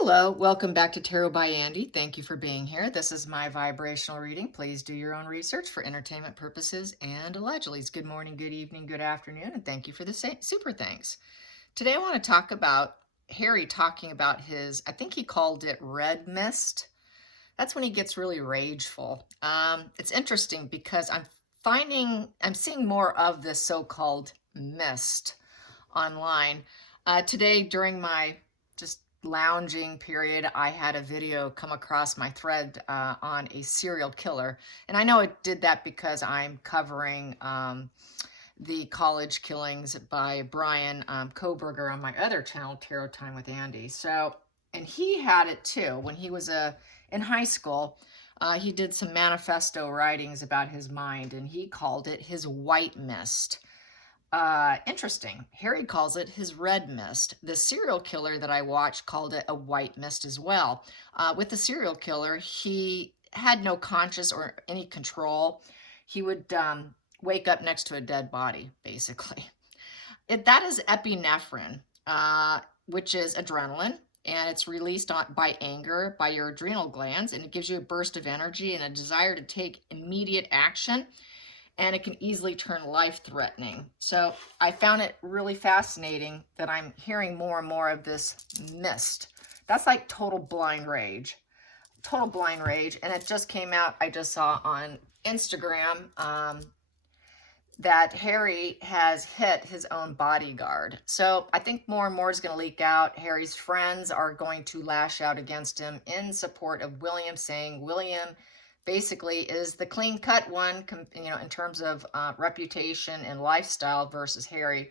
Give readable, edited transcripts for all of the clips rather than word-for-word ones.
Hello, welcome back to Tarot by Andy. Thank you for being here. This is my vibrational reading. Please do your own research for entertainment purposes and allegedly. Good morning, good evening, good afternoon, and thank you for the super thanks. Today I want to talk about Harry talking about his, I think he called it red mist. That's when he gets really rageful. It's interesting because I'm seeing more of this so-called mist online. Today during my just lounging period, I had a video come across my thread on a serial killer. And I know it did that because I'm covering the college killings by Brian Koberger on my other channel, Tarot Time with Andy. So, and he had it too when he was in high school. He did some manifesto writings about his mind, and he called it his white mist. Interesting. Harry calls it his red mist. The serial killer that I watched called it a white mist as well. With the serial killer, he had no conscience or any control. He would wake up next to a dead body, basically. That is epinephrine, which is adrenaline, and it's released by anger by your adrenal glands, and it gives you a burst of energy and a desire to take immediate action, and it can easily turn life-threatening. So I found it really fascinating that I'm hearing more and more of this mist. That's like total blind rage. Total blind rage. And it just came out, I just saw on Instagram, that Harry has hit his own bodyguard. So I think more and more is going to leak out. Harry's friends are going to lash out against him in support of William, saying William basically is the clean-cut one, in terms of reputation and lifestyle versus Harry.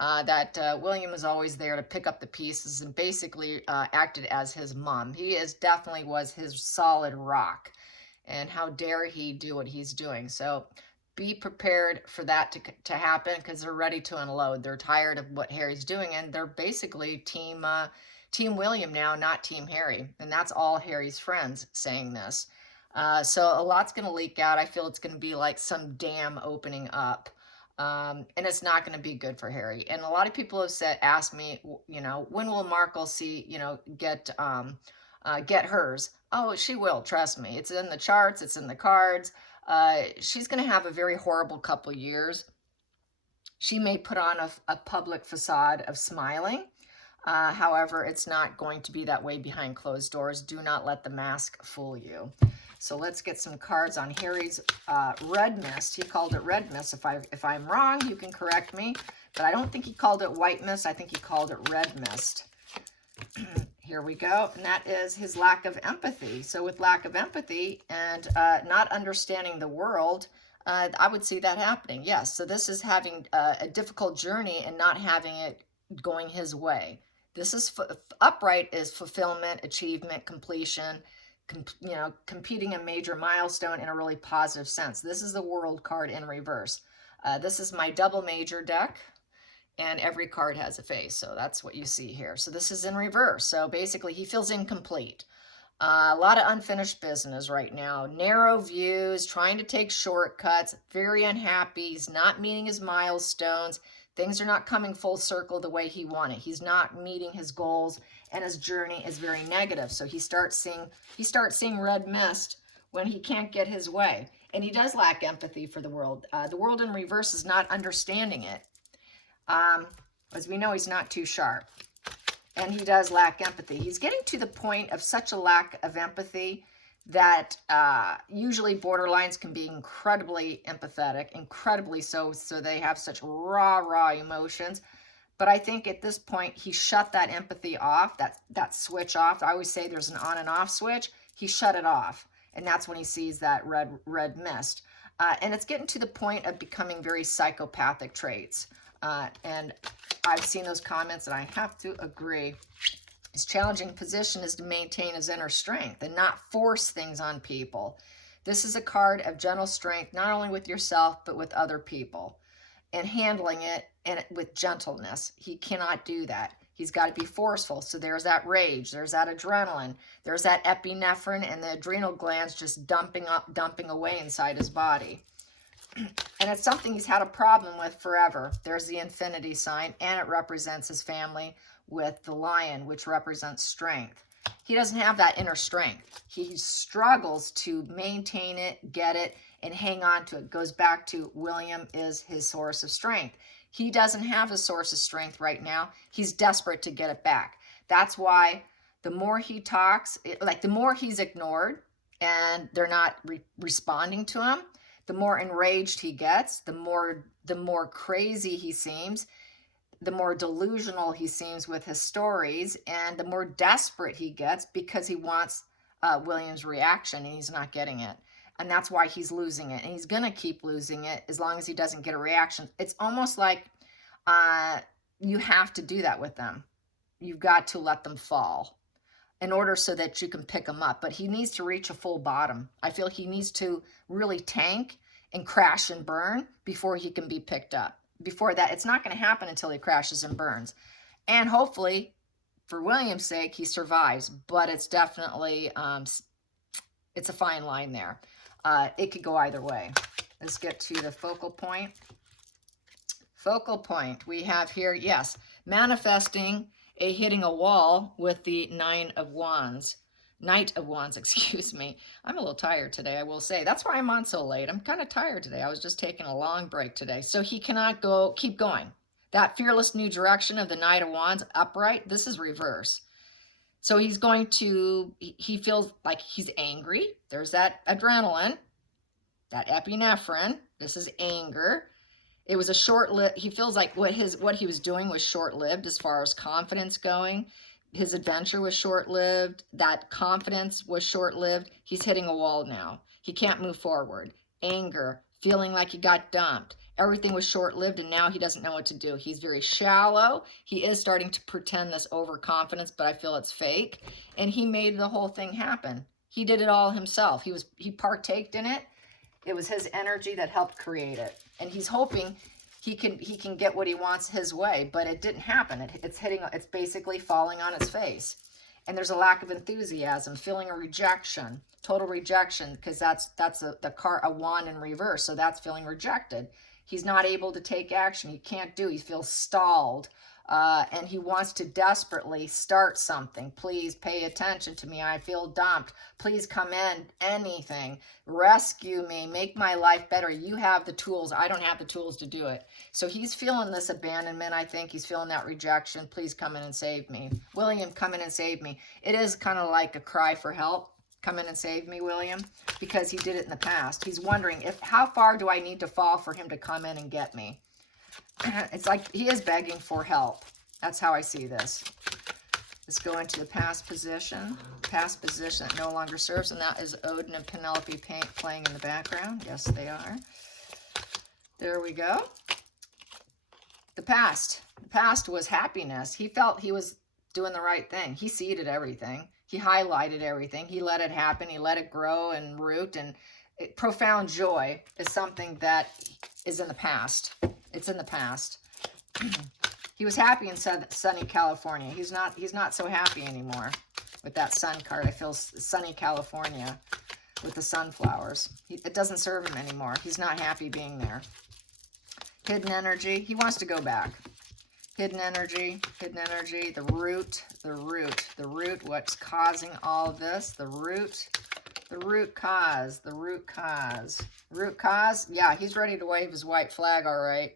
William is always there to pick up the pieces and basically acted as his mom. He definitely was his solid rock. And how dare he do what he's doing. So be prepared for that to happen, because they're ready to unload. They're tired of what Harry's doing, and they're basically team William now, not team Harry. And that's all Harry's friends saying this. So a lot's going to leak out. I feel it's going to be like some dam opening up. And it's not going to be good for Harry. And a lot of people have asked me, when will Markle get hers? Oh, she will, trust me. It's in the charts, it's in the cards. She's going to have a very horrible couple years. She may put on a public facade of smiling. However, it's not going to be that way behind closed doors. Do not let the mask fool you. So let's get some cards on Harry's red mist. He called it red mist. If I'm wrong, you can correct me. But I don't think he called it white mist. I think he called it red mist. Here we go. And that is his lack of empathy. So with lack of empathy and not understanding the world, I would see that happening. Yes. So this is having a difficult journey and not having it going his way. This is upright is fulfillment, achievement, completion, competing a major milestone in a really positive sense. This is the world card in reverse. This is my double major deck, and every card has a face. So that's what you see here. So this is in reverse. So basically he feels incomplete. A lot of unfinished business right now. Narrow views, trying to take shortcuts, very unhappy. He's not meeting his milestones. Things are not coming full circle the way he wanted. He's not meeting his goals, and his journey is very negative. So he starts seeing red mist when he can't get his way. And he does lack empathy for the world. The world in reverse is not understanding it. As we know, he's not too sharp. And he does lack empathy. He's getting to the point of such a lack of empathy that usually borderlines can be incredibly empathetic, incredibly so they have such raw emotions. But I think at this point, he shut that empathy off, that switch off. I always say there's an on and off switch. He shut it off, and that's when he sees that red mist. And it's getting to the point of becoming very psychopathic traits. And I've seen those comments, and I have to agree. His challenging position is to maintain his inner strength and not force things on people. This is a card of gentle strength, not only with yourself, but with other people, and handling it with gentleness. He cannot do that. He's got to be forceful. So there's that rage, there's that adrenaline, there's that epinephrine, and the adrenal glands just dumping away inside his body. And it's something he's had a problem with forever. There's the infinity sign, and it represents his family with the lion, which represents strength. He doesn't have that inner strength. He struggles to maintain it, get it, and hang on to it. Goes back to William is his source of strength. He doesn't have a source of strength right now. He's desperate to get it back. That's why the more he talks, like the more he's ignored and they're not responding to him, the more enraged he gets, the more crazy he seems, the more delusional he seems with his stories, and the more desperate he gets because he wants William's reaction and he's not getting it. And that's why he's losing it. And he's going to keep losing it as long as he doesn't get a reaction. It's almost like you have to do that with them. You've got to let them fall in order so that you can pick them up. But he needs to reach a full bottom. I feel he needs to really tank and crash and burn before he can be picked up. Before that, it's not going to happen until he crashes and burns. And hopefully, for William's sake, he survives. But it's definitely, it's a fine line there. It could go either way. Let's get to the focal point. Focal point we have here, yes, manifesting hitting a wall with the Knight of Wands, excuse me. I'm a little tired today, I will say. That's why I'm on so late. I'm kind of tired today. I was just taking a long break today. So he cannot keep going. That fearless new direction of the Knight of Wands upright, this is reverse. So he's going to, he feels like he's angry. There's that adrenaline, that epinephrine. This is anger. It was a short-lived, he feels like what he was doing was short-lived as far as confidence going. His adventure was short-lived. That confidence was short-lived. He's hitting a wall now. He can't move forward. Anger, feeling like he got dumped. Everything was short-lived and now he doesn't know what to do. He's very shallow. He is starting to pretend this overconfidence, but I feel it's fake. And he made the whole thing happen. He did it all himself. He partaked in it. It was his energy that helped create it. And he's hoping he can get what he wants his way, but it didn't happen. It's basically falling on its face. And there's a lack of enthusiasm, feeling a rejection, total rejection, because that's a wand in reverse, so that's feeling rejected. He's not able to take action. He can't do. He feels stalled, and he wants to desperately start something. Please pay attention to me. I feel dumped. Please come in. Anything. Rescue me. Make my life better. You have the tools. I don't have the tools to do it. So he's feeling this abandonment, I think. He's feeling that rejection. Please come in and save me. William, come in and save me. It is kind of like a cry for help. Come in and save me, William, because he did it in the past. He's wondering, how far do I need to fall for him to come in and get me? It's like he is begging for help. That's how I see this. Let's go into the past position that no longer serves, and that is Odin and Penelope playing in the background. Yes, they are. There we go. The past was happiness. He felt he was doing the right thing. He seeded everything. He highlighted everything. He let it happen. He let it grow and root. And profound joy is something that is in the past. It's in the past. He was happy in sunny California. He's not so happy anymore with that sun card. I feel sunny California with the sunflowers. It doesn't serve him anymore. He's not happy being there. Hidden energy. He wants to go back. Hidden energy, the root, what's causing all of this, the root cause, yeah, he's ready to wave his white flag, all right.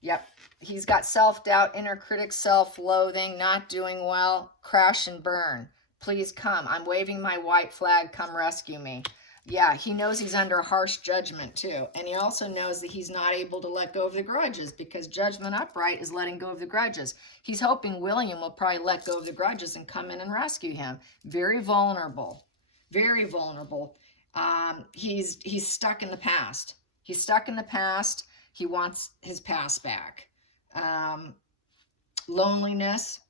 Yep, he's got self-doubt, inner critic, self-loathing, not doing well, crash and burn. Please come, I'm waving my white flag, come rescue me. Yeah, he knows he's under harsh judgment too. And he also knows that he's not able to let go of the grudges because judgment upright is letting go of the grudges. He's hoping William will probably let go of the grudges and come in and rescue him. Very vulnerable. Very vulnerable. He's stuck in the past. He's stuck in the past. He wants his past back. Loneliness,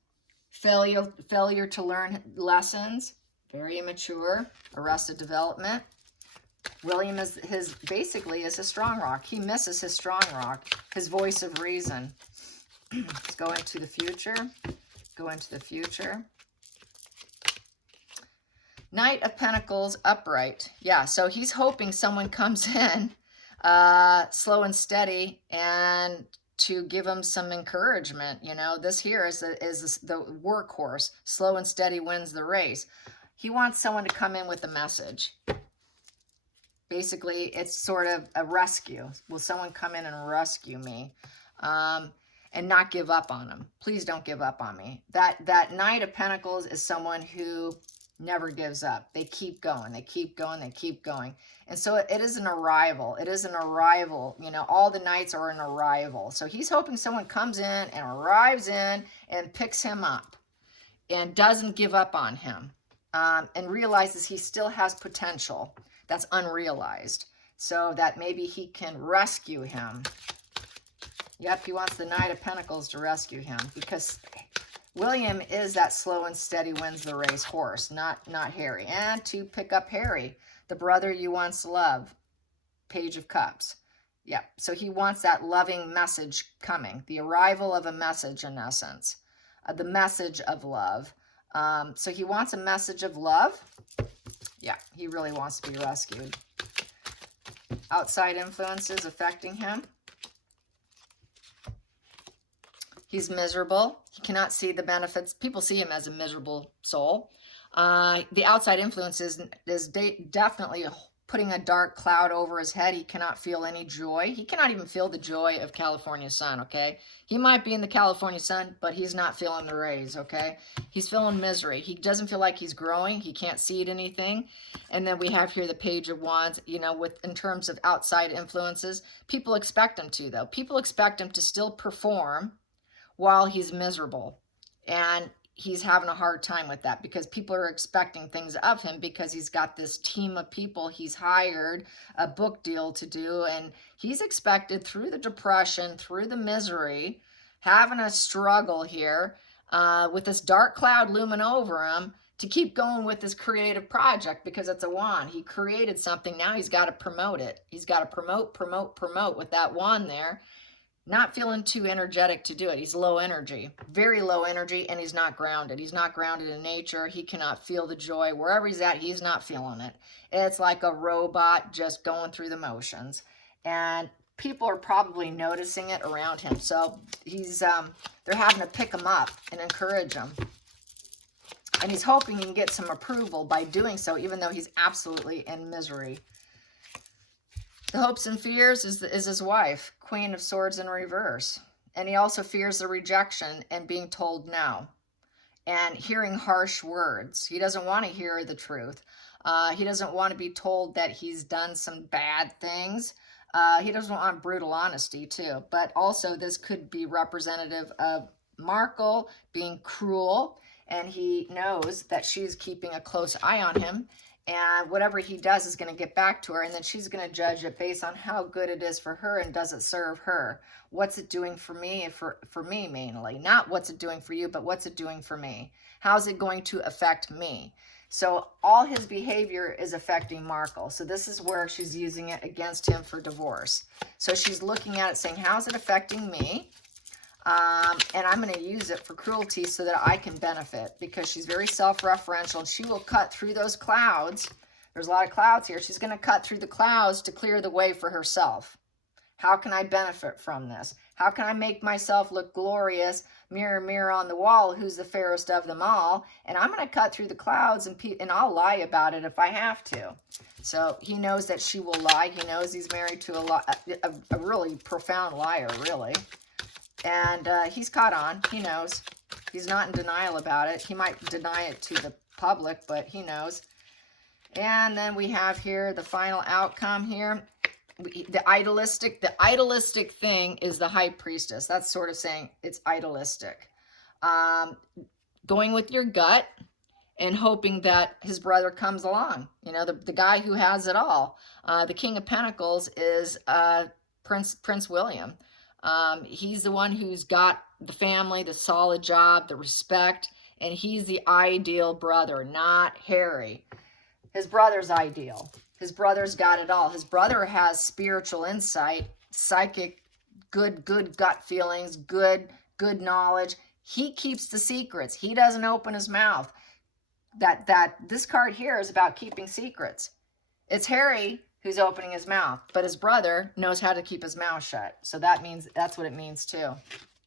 failure to learn lessons, very immature, arrested development. William is basically his strong rock. He misses his strong rock, his voice of reason. Let's go into the future. Go into the future. Knight of Pentacles upright. Yeah, so he's hoping someone comes in slow and steady and to give him some encouragement. This here is the workhorse. Slow and steady wins the race. He wants someone to come in with a message. Basically, it's sort of a rescue. Will someone come in and rescue me? And not give up on him. Please don't give up on me. That Knight of Pentacles is someone who never gives up. They keep going. They keep going. They keep going. And so it is an arrival. It is an arrival. All the knights are an arrival. So he's hoping someone comes in and arrives in and picks him up and doesn't give up on him, and realizes he still has potential that's unrealized, so that maybe he can rescue him. Yep, he wants the Knight of Pentacles to rescue him, because William is that slow and steady wins the race horse, not Harry. And to pick up Harry, the brother you once loved, Page of Cups. Yep, so he wants that loving message coming, the arrival of a message in essence, the message of love. So he wants a message of love. Yeah, he really wants to be rescued. Outside influences affecting him. He's miserable. He cannot see the benefits. People see him as a miserable soul. The outside influence is definitely putting a dark cloud over his head. He cannot feel any joy. He cannot even feel the joy of California sun, okay? He might be in the California sun, but he's not feeling the rays, okay? He's feeling misery. He doesn't feel like he's growing. He can't see it anything. And then we have here the Page of Wands, in terms of outside influences. People expect him to, though. People expect him to still perform while he's miserable. And he's having a hard time with that, because people are expecting things of him, because he's got this team of people he's hired a book deal to do, and he's expected through the depression, through the misery, having a struggle here with this dark cloud looming over him, to keep going with this creative project, because it's a wand. He created something. Now he's got to promote it. He's got to promote with that wand there. Not feeling too energetic to do it. He's low energy, very low energy, and he's not grounded. He's not grounded in nature. He cannot feel the joy. Wherever he's at, he's not feeling it. It's like a robot just going through the motions. And people are probably noticing it around him. So he's they're having to pick him up and encourage him. And he's hoping he can get some approval by doing so, even though he's absolutely in misery. The hopes and fears is his wife, Queen of Swords in reverse. And he also fears the rejection and being told no, and hearing harsh words. He doesn't want to hear the truth. He doesn't want to be told that he's done some bad things. He doesn't want brutal honesty too. But also this could be representative of Markle being cruel, and he knows that she's keeping a close eye on him. And whatever he does is going to get back to her, and then she's going to judge it based on how good it is for her and does it serve her. What's it doing for me, for me mainly? Not what's it doing for you, but what's it doing for me? How's it going to affect me? So all his behavior is affecting Markle. So this is where she's using it against him for divorce. So she's looking at it saying, how's it affecting me? And I'm going to use it for cruelty so that I can benefit, because she's very self-referential, and she will cut through those clouds. There's a lot of clouds here. She's going to cut through the clouds to clear the way for herself. How can I benefit from this? How can I make myself look glorious? Mirror, mirror on the wall, who's the fairest of them all? And I'm going to cut through the clouds, and I'll lie about it if I have to. So he knows that she will lie. He knows he's married to a really profound liar, really. And he's caught on. He knows. He's not in denial about it. He might deny it to the public, but he knows. And then we have here the final outcome here. The idealistic thing is the High Priestess. That's sort of saying it's idealistic. Going with your gut and hoping that his brother comes along. The guy who has it all. The King of Pentacles is Prince William. He's the one who's got the family, the solid job, the respect, and he's the ideal brother, not Harry. His brother's ideal. His brother's got it all. His brother has spiritual insight, psychic, good gut feelings, good knowledge. He keeps the secrets. He doesn't open his mouth. This card here is about keeping secrets. It's Harry who's opening his mouth. But his brother knows how to keep his mouth shut. So that means, that's what it means too.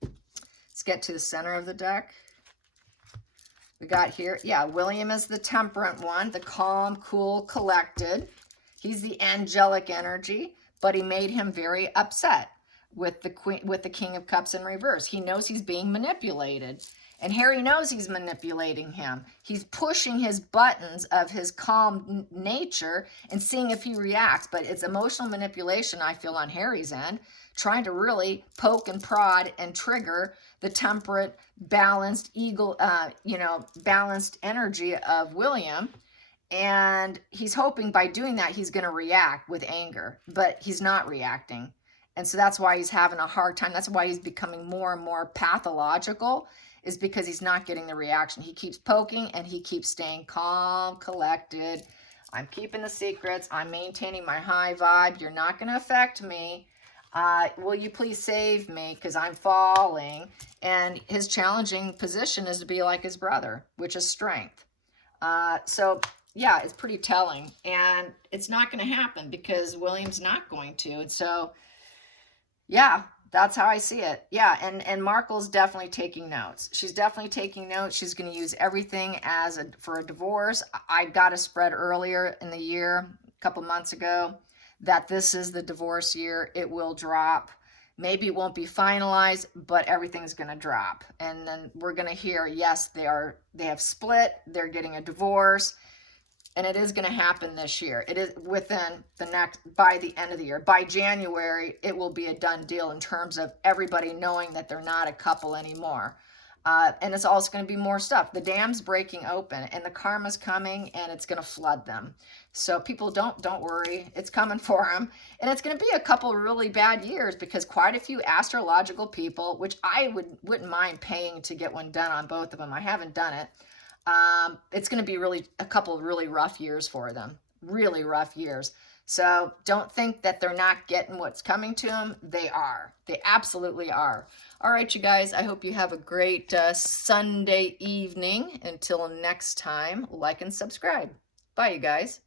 Let's get to the center of the deck. We got here, yeah, William is the temperate one, the calm, cool, collected. He's the angelic energy, but he made him very upset with the Queen, with the King of Cups in reverse. He knows he's being manipulated, and Harry knows he's manipulating him. He's pushing his buttons of his calm nature and seeing if he reacts, but it's emotional manipulation, I feel, on Harry's end, trying to really poke and prod and trigger the temperate, balanced, balanced energy of William. And he's hoping by doing that, he's going to react with anger, but he's not reacting. And so that's why he's having a hard time. That's why he's becoming more and more pathological, is because he's not getting the reaction. He keeps poking and he keeps staying calm, collected. I'm keeping the secrets. I'm maintaining my high vibe. You're not going to affect me. Will you please save me because I'm falling? And his challenging position is to be like his brother, which is strength. So yeah, it's pretty telling, and it's not going to happen because William's not going to. And so, yeah, that's how I see it. Yeah, and Markle's definitely taking notes. She's definitely taking notes. She's going to use everything as for a divorce. I got a spread earlier in the year, a couple months ago, that this is the divorce year. It will drop. Maybe it won't be finalized, but everything's going to drop. And then we're going to hear, yes, they have split. They're getting a divorce. And it is going to happen this year. It is within by the end of the year. By January, it will be a done deal in terms of everybody knowing that they're not a couple anymore. And it's also going to be more stuff. The dam's breaking open and the karma's coming and it's going to flood them. So people don't worry. It's coming for them. And it's going to be a couple really bad years because quite a few astrological people, which I wouldn't mind paying to get one done on both of them. I haven't done it. It's going to be really a couple of really rough years for them. Really rough years. So don't think that they're not getting what's coming to them. They are. They absolutely are. All right, you guys, I hope you have a great Sunday evening. Until next time, like and subscribe. Bye, you guys.